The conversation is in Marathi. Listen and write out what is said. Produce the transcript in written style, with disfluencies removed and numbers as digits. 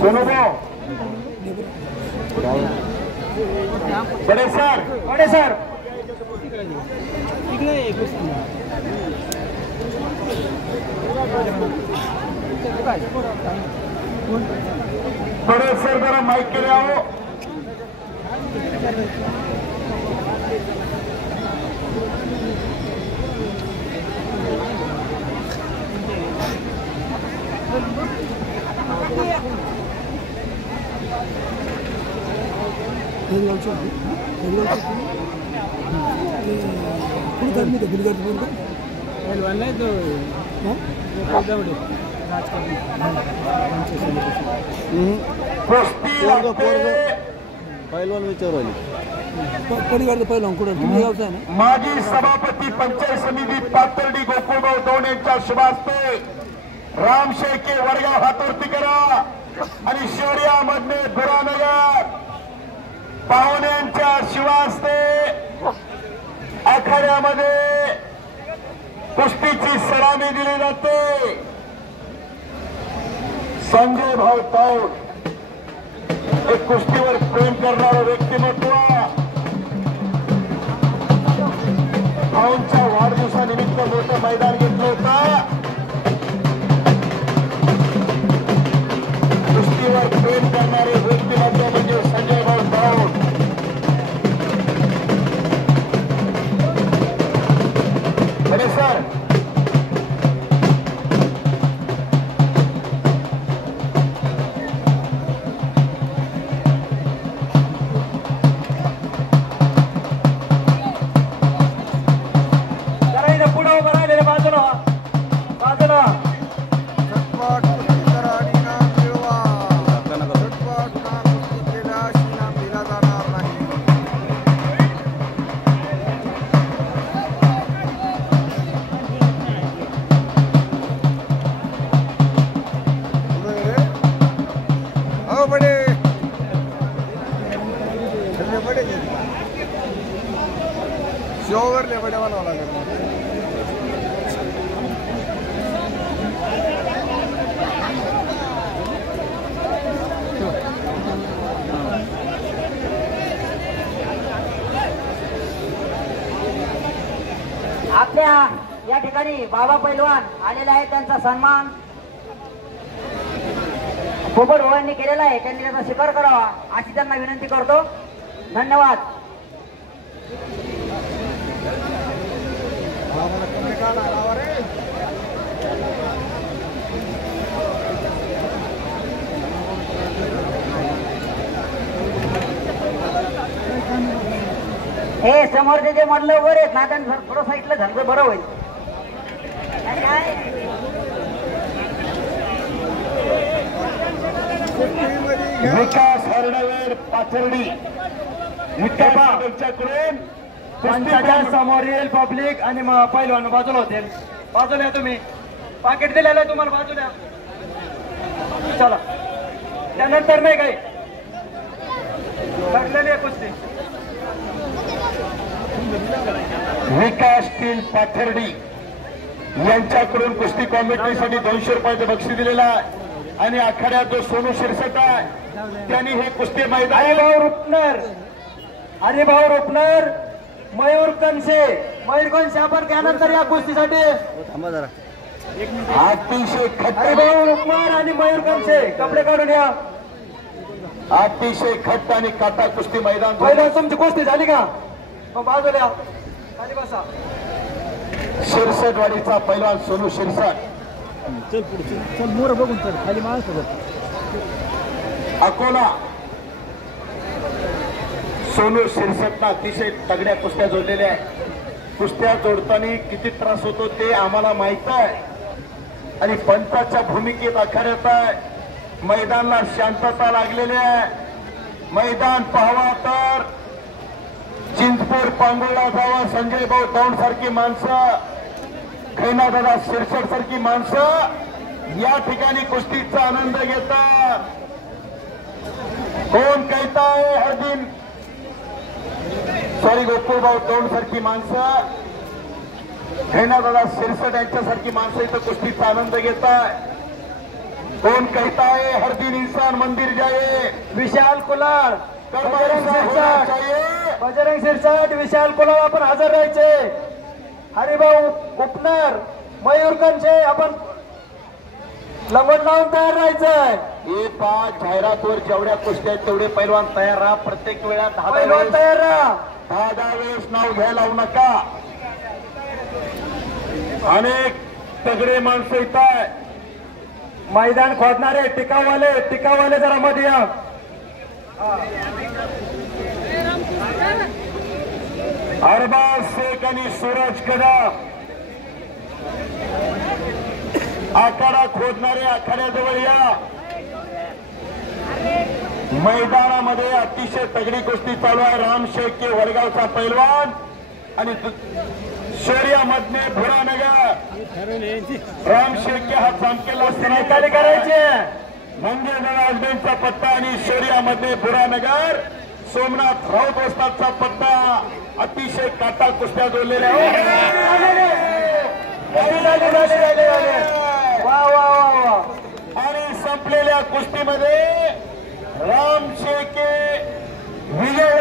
सोनू भाऊ बड़े सर बड़े सर जरा माइक के लिए आओ। पहिलवान विचारवली माजी सभापती पंचायत समिती पाथर्डी गोकुळभाऊ दौंड यांच्या शुभ हस्ते राम शेळके वडगाव हातोरती करा आणि शौर्यामधने धुरानगर पाहुण्यांच्या शिव हस्ते आखाड्यामध्ये कुस्तीची सलामी दिली जाते। संजय भाऊ दौंड एक कुस्तीवर प्रेम करणारं व्यक्तिमत्व भाऊंच्या वाढदिवसानिमित्त मोठं मैदान घेतलं होतं। कुस्तीवर प्रेम करणारे व्यक्तिमत्व म्हणजे संजय भाऊ दौंड। अरे सर आपल्या या ठिकाणी बाबा पैलवान आलेले आहेत, त्यांचा सन्मान पोपट भावांनी केलेला आहे, त्यांनी त्याचा स्वीकार करावा अशी त्यांना विनंती करतो। धन्यवाद। हे समोरचे जे म्हटलं वर येत ना त्यांना थोडं साईडला झालं तर बरं होईल। विकास हरडवेर पाथर्डी यांच्याकडून पंचाच्या समोरील पब्लिक आणि पहिलवान बाजूला होते, बाजूला तुम्ही पाकिट दिलेलं आहे तुम्हाला बाजूला चला। त्यानंतर नाही काही घडलेली आहे कुस्ती। विकास स्टील पाथर्डी यांच्याकडून कुस्ती कॉम्पिटिशनसाठी 200 रुपयाचं बक्षीस दिलेला आहे आणि आखाड्यात जो सोनू शिरसट आहे त्यांनी हे कुस्ती मैदान हरिभाऊ रुपनर मयूर कनसे आपण त्यानंतर या कुस्तीसाठी अतिशय हरिभाऊ रुपनर आणि मयूर कनसे कपडे काढून या। अतिशय खट्ट आणि काटा कुस्ती मैदान। पहिला तुमची कुस्ती झाली का? मग बाजूला खाली बसा। शिरसटवाडीचा पहिलवान सोनू शिरसट चल पुढे चल मोर बघून चल खाली माणूस अकोला सोनू शिरसटला अतिशय तगड्या कुस्त्या जोडलेल्या आहे। कुस्त्या जोडताना किती त्रास होतो ते आम्हाला माहित आहे आणि पंचाच्या भूमिकेत आखाड्यात आहे। मैदानाला शांतता लागलेली आहे। मैदान पाहावा तर चिंचपूर पांगोळा जावा संजय भाऊ दौंड सारखी माणसं, खैनादादा शिरसट सारखी माणसं या ठिकाणी कुस्तीचा आनंद घेतात। कोण कहताय हर दिन सॉरी गोकुळभाऊ दौंड सारखी माणसं, खैनादादा शिरसट यांच्यासारखी माणसं इथं कुस्तीचा आनंद घेतात। कौन कहता है हर दिन इंसान मंदिर जाए, विशाल कुलाळ, कर्म बजरंग ऐसा होना सिरसाट, चाहिए. बजरंग सिरसाट, विशाल कुलाळ आपण हजर राहायचे. हरिभाऊ उपनर, मयूर कंचे आपण लंगोट लावून तयार राहायचंय. हे पाच जाहिरातवर जेवढ्या कुस्त्या आहेत तेवढे पैलवान तयार राहा. प्रत्येक वेळा पैलवान तयार राहा. 10 वेळेस नाव घ्यायला लावू नका. अनेक तगडे माणसं इथं आहे. मैदान खोदणारे टिकावाले जरा मध्ये या. अरबाज शेख आणि सूरज कदम आखाडा खोदणारे आखाड्याजवळ या. मैदानामध्ये अतिशय तगडी कुस्ती चालू आहे. राम शेख के वडगावचा पैलवान आणि शौर्यामधने भुरानगर राम शेख के हा चांकेला निकाली करायचे. मंगेजण आजबेंचा पत्ता आणि शौर्यामध्ये भुरानगर सोमनाथ राऊत वस्तादचा पत्ता. अतिशय काटा कुस्त्या जोडलेल्या वा वा वा वा. आणि संपलेल्या कुस्तीमध्ये राम शेके विजय